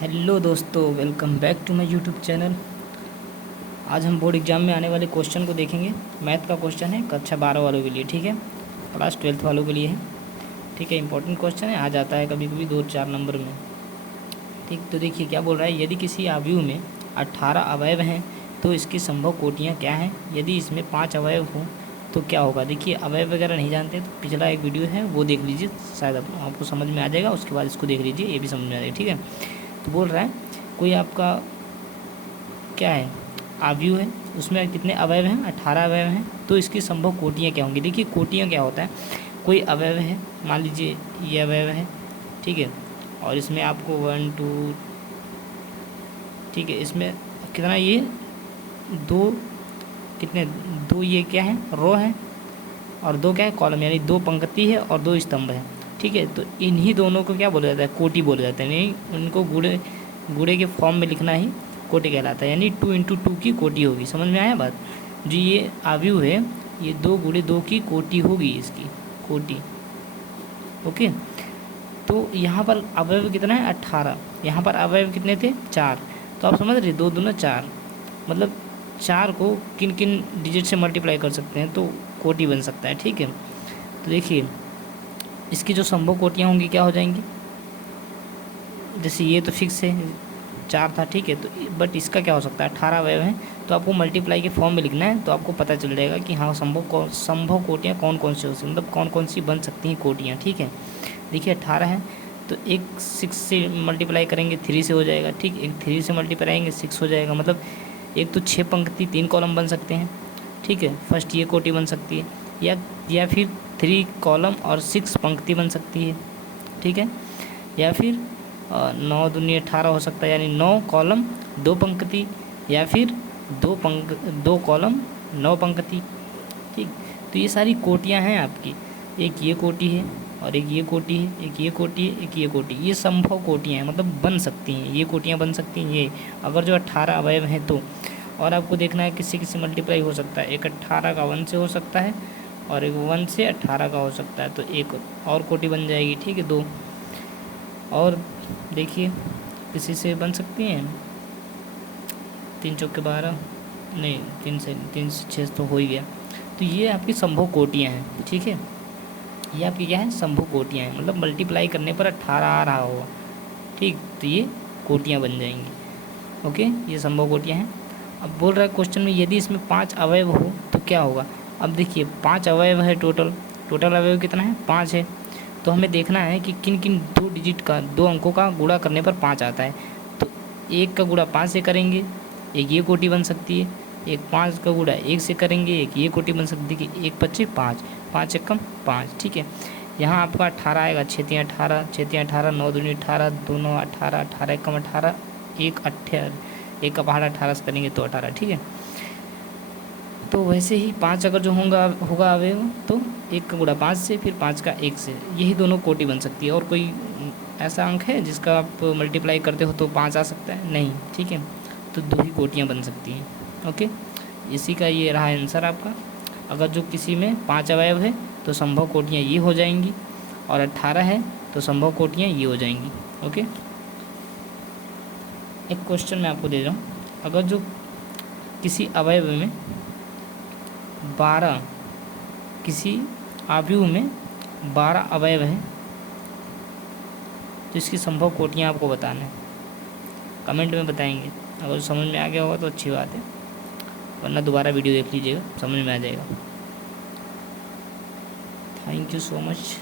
Hello दोस्तों, welcome back to my YouTube channel. आज हम बोर्ड एग्ज़ाम में आने वाले क्वेश्चन को देखेंगे। मैथ का क्वेश्चन है कक्षा 12 वालों के लिए, ठीक है। क्लास 12 वालों के लिए है, ठीक है। इंपॉर्टेंट क्वेश्चन है, आ जाता है कभी कभी 2-4 नंबर में, ठीक। तो देखिए क्या बोल रहा है, यदि किसी आयु में 18 अवयव हैं तो इसकी संभव कोटियाँ क्या हैं। यदि इसमें 5 अवयव हों तो क्या होगा। देखिए अवयव वगैरह नहीं जानते तो पिछला एक वीडियो है वो देख लीजिए, शायद आपको समझ में आ जाएगा। उसके बाद इसको देख लीजिए, ये भी समझ में आ जाएगा, ठीक है। तो बोल रहा है कोई आपका क्या है, आयु है, उसमें कितने अवयव हैं, 18 अवयव हैं, तो इसकी संभव कोटियाँ क्या होंगी। देखिए कोटियाँ क्या होता है, कोई अवयव है, मान लीजिए ये अवयव है, ठीक है, और इसमें आपको 1 2, ठीक है, इसमें कितना, ये 2, कितने, 2 ये क्या है, रो है, और 2 क्या है, कॉलम, यानी 2 पंक्ति है और 2 स्तंभ है, ठीक है। तो इन्हीं दोनों को क्या बोला जाता है, कोटि बोला जाता है। यानी उनको गुणे के फॉर्म में लिखना ही कोटि कहलाता है, यानी 2 × 2 की कोटि होगी। समझ में आया बात। जो ये आयु है, ये 2 × 2 की कोटि होगी, इसकी कोटि, ओके। तो यहाँ पर अवयव कितना है, 18। यहाँ पर अवयव कितने थे, 4। तो आप समझ रहे, 2 दूना 4, मतलब 4 को किन किन डिजिट से मल्टीप्लाई कर सकते हैं तो कोटि बन सकता है, ठीक है। तो देखिए इसकी जो संभव कोटियाँ होंगी क्या हो जाएंगी, जैसे ये तो फिक्स है 4 था, ठीक है। तो बट इसका क्या हो सकता है, 18 अवयव हैं, तो आपको मल्टीप्लाई के फॉर्म में लिखना है, तो आपको पता चल जाएगा कि हाँ संभव कोटियाँ कौन कौन सी हो सकती, मतलब कौन कौन सी बन सकती हैं कोटियाँ, ठीक है। देखिए 18 है तो एक 6 से मल्टीप्लाई करेंगे 3 से हो जाएगा, ठीक। एक 3 से मल्टीप्लाई करेंगे 6 हो जाएगा, मतलब एक तो 6 पंक्ति 3 कॉलम बन सकते हैं, ठीक है। फर्स्ट ये कोटि बन सकती है, या फिर 3 कॉलम और 6 पंक्ति बन सकती है, ठीक है। या फिर 9 दूनी 18 हो सकता है, यानी 9 कॉलम 2 पंक्ति, या फिर 2 कॉलम 9 पंक्ति, ठीक। तो ये सारी कोटियाँ हैं आपकी, एक ये कोटि है और एक ये कोटि है, एक ये कोटि है, एक ये कोटि, ये संभव कोटियाँ हैं, मतलब बन सकती हैं, ये कोटियाँ बन सकती हैं ये, अगर जो 18 अवयव हैं तो। और आपको देखना है किसी किसी मल्टीप्लाई हो सकता है, एक 18 का 1 से हो सकता है और एक 1 से 18 का हो सकता है, तो एक और कोटि बन जाएगी, ठीक है। 2 और देखिए किसी से बन सकती हैं, 3 चौके 12, नहीं 3 से 6 तो हो ही गया। तो ये आपकी संभव कोटियाँ हैं, ठीक है। ये आपकी क्या है, संभव कोटियाँ हैं, मतलब मल्टीप्लाई करने पर 18 आ रहा होगा, ठीक। तो ये कोटियाँ बन जाएंगी, ओके। ये संभव कोटियाँ हैं। अब बोल रहा है क्वेश्चन में, यदि इसमें 5 अवयव हो तो क्या होगा। अब देखिए 5 अवयव है, टोटल अवयव कितना है, 5 है। तो हमें देखना है कि किन किन 2 डिजिट का, 2 अंकों का गुणा करने पर 5 आता है। तो 1 का गुणा 5 से करेंगे, एक ये कोटि बन सकती है। एक 5 का गुणा 1 से करेंगे, एक ये कोटि बन सकती है कि 1 × 5 = 5, 5 × 1 = 5, ठीक है। यहाँ आपका 18 आएगा, 6 × 3 = 18, 6 × 3 = 18, 9 दूनी 18, 2 9 18, 18 × 1 = 18, 1 18, 1 का पहाड़ा 18 से करेंगे तो 18, ठीक है। तो वैसे ही 5 अगर जो होगा अवयव, तो 1 का गुणा 5 से, फिर 5 का 1 से, यही दोनों कोटि बन सकती है। और कोई ऐसा अंक है जिसका आप मल्टीप्लाई करते हो तो 5 आ सकता है, नहीं, ठीक है। तो 2 ही कोटियाँ बन सकती हैं, ओके। इसी का ये रहा आंसर आपका। अगर जो किसी में 5 अवयव है तो संभव कोटियाँ ये हो जाएंगी, और 18 है तो संभव कोटियाँ ये हो जाएंगी, ओके। एक क्वेश्चन मैं आपको दे रहा हूँ, अगर जो किसी अवयव में 12, किसी आयु में 12 अवयव है तो इसकी संभव कोटियाँ आपको बताना है, कमेंट में बताएंगे। अगर समझ में आ गया होगा तो अच्छी बात है, वरना दोबारा वीडियो देख लीजिएगा, समझ में आ जाएगा। Thank you so much.